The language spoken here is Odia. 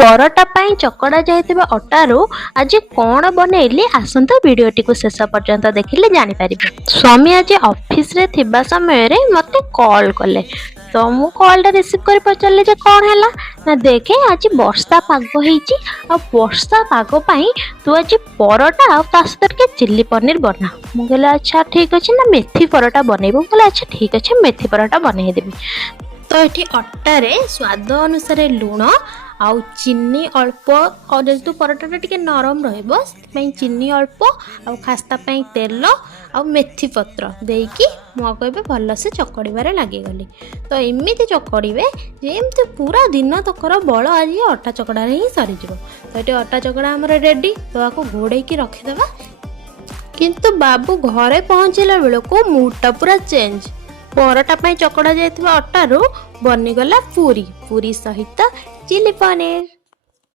ପରଟା ପାଇଁ ଚକଡ଼ା ଯାଇଥିବା ଅଟାରୁ ଆଜି କ'ଣ ବନେଇଲି ଆସନ୍ତୁ ଭିଡ଼ିଓଟିକୁ ଶେଷ ପର୍ଯ୍ୟନ୍ତ ଦେଖିଲେ ଜାଣିପାରିବେ। ସ୍ୱାମୀ ଆଜି ଅଫିସରେ ଥିବା ସମୟରେ ମୋତେ କଲ୍ କଲେ, ତ ମୁଁ କଲ୍ଟା ରିସିଭ୍ କରି ପଚାରିଲି ଯେ କ'ଣ ହେଲା ନା ଦେଖେ ଆଜି ବର୍ଷା ପାଗ ହେଇଛି, ଆଉ ବର୍ଷା ପାଗ ପାଇଁ ତୁ ଆଜି ପରଟା ଆଉ ତା ସହିତ ଟିକେ ଚିଲି ପନିର ବନା। ମୁଁ କହିଲି ଆଚ୍ଛା ଠିକ୍ ଅଛି, ନା ମେଥି ପରଟା ବନେଇବୁ? ମୁଁ କହିଲି ଆଚ୍ଛା ଠିକ୍ ଅଛି, ମେଥି ପରଟା ବନେଇଦେବି। ତ ଏଠି ଅଟାରେ ସ୍ୱାଦ ଅନୁସାରେ ଲୁଣ ଆଉ ଚିନି ଅଳ୍ପ, ଆଉ ଯେହେତୁ ପରଟାଟା ଟିକେ ନରମ ରହିବ ସେଥିପାଇଁ ଚିନି ଅଳ୍ପ, ଆଉ ଖାସ୍ତା ପାଇଁ ତେଲ ଆଉ ମେଥି ପତ୍ର ଦେଇକି ମୁଁ କହିବେ ଭଲସେ ଚକଡ଼ିବାରେ ଲାଗିଗଲି। ତ ଏମିତି ଚକଡ଼ିବେ ଯେମିତି ପୁରା ଦିନ ତକର ବଳ ଆଜି ଅଟା ଚକଡ଼ାରେ ହିଁ ସରିଯିବ। ତ ଏଠି ଅଟା ଚକଡ଼ା ଆମର ରେଡ଼ି, ତ ଆକୁ ଘୋଡ଼େଇକି ରଖିଦେବା। କିନ୍ତୁ ବାବୁ ଘରେ ପହଞ୍ଚିଲା ବେଳକୁ ମୁଡ୍ଟା ପୁରା ଚେଞ୍ଜ। ପରଟା ପାଇଁ ଚକଡ଼ା ଯାଇଥିବା ଅଟାରୁ ବନିଗଲା ପୁରୀ, ପୁରୀ ସହିତ ଚିଲି ପନିର।